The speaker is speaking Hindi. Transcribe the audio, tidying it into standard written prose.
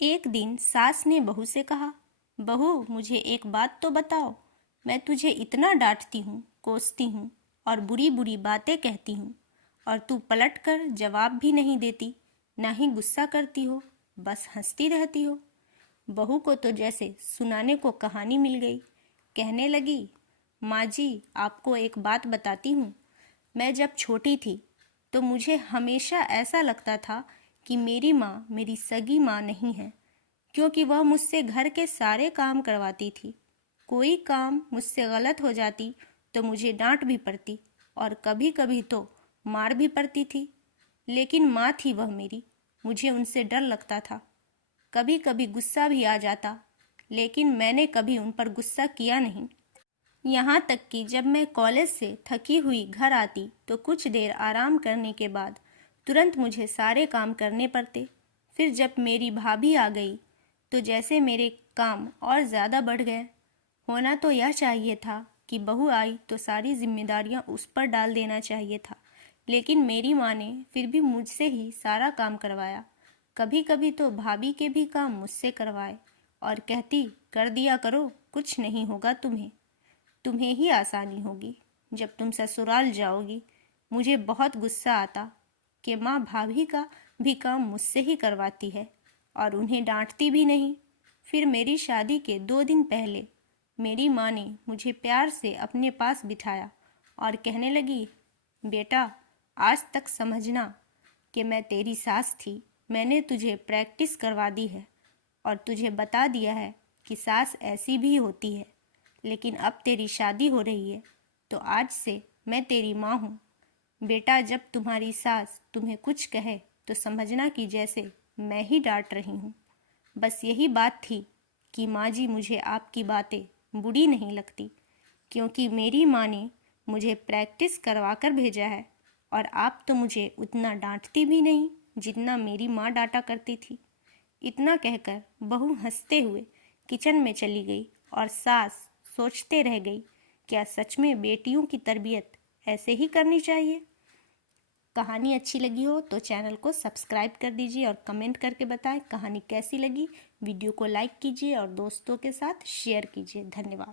एक दिन सास ने बहू से कहा, बहू मुझे एक बात तो बताओ, मैं तुझे इतना डांटती हूँ, कोसती हूँ और बुरी बुरी बातें कहती हूँ और तू पलट कर जवाब भी नहीं देती, ना ही गुस्सा करती हो, बस हंसती रहती हो। बहू को तो जैसे सुनाने को कहानी मिल गई। कहने लगी, माँ जी आपको एक बात बताती हूँ। मैं जब छोटी थी तो मुझे हमेशा ऐसा लगता था कि मेरी माँ मेरी सगी माँ नहीं है, क्योंकि वह मुझसे घर के सारे काम करवाती थी। कोई काम मुझसे गलत हो जाती तो मुझे डांट भी पड़ती और कभी कभी तो मार भी पड़ती थी। लेकिन माँ थी वह मेरी, मुझे उनसे डर लगता था। कभी कभी गुस्सा भी आ जाता, लेकिन मैंने कभी उन पर गुस्सा किया नहीं। यहाँ तक कि जब मैं कॉलेज से थकी हुई घर आती तो कुछ देर आराम करने के बाद तुरंत मुझे सारे काम करने पड़ते। फिर जब मेरी भाभी आ गई तो जैसे मेरे काम और ज़्यादा बढ़ गए। होना तो यह चाहिए था कि बहू आई तो सारी जिम्मेदारियां उस पर डाल देना चाहिए था, लेकिन मेरी माँ ने फिर भी मुझसे ही सारा काम करवाया। कभी कभी तो भाभी के भी काम मुझसे करवाए और कहती, कर दिया करो, कुछ नहीं होगा तुम्हें, तुम्हें ही आसानी होगी जब तुम ससुराल जाओगी। मुझे बहुत गुस्सा आता कि माँ भाभी का भी काम मुझसे ही करवाती है और उन्हें डांटती भी नहीं। फिर मेरी शादी के 2 दिन पहले मेरी माँ ने मुझे प्यार से अपने पास बिठाया और कहने लगी, बेटा आज तक समझना कि मैं तेरी सास थी। मैंने तुझे प्रैक्टिस करवा दी है और तुझे बता दिया है कि सास ऐसी भी होती है, लेकिन अब तेरी शादी हो रही है तो आज से मैं तेरी माँ हूँ। बेटा जब तुम्हारी सास तुम्हें कुछ कहे तो समझना कि जैसे मैं ही डांट रही हूँ। बस यही बात थी कि माँ जी मुझे आपकी बातें बुरी नहीं लगती, क्योंकि मेरी माँ ने मुझे प्रैक्टिस करवा कर भेजा है और आप तो मुझे उतना डांटती भी नहीं जितना मेरी माँ डांटा करती थी। इतना कहकर बहू हंसते हुए किचन में चली गई और सास सोचते रह गई, क्या सच में बेटियों की तरबियत ऐसे ही करनी चाहिए। कहानी अच्छी लगी हो तो चैनल को सब्सक्राइब कर दीजिए और कमेंट करके बताएं कहानी कैसी लगी। वीडियो को लाइक कीजिए और दोस्तों के साथ शेयर कीजिए। धन्यवाद।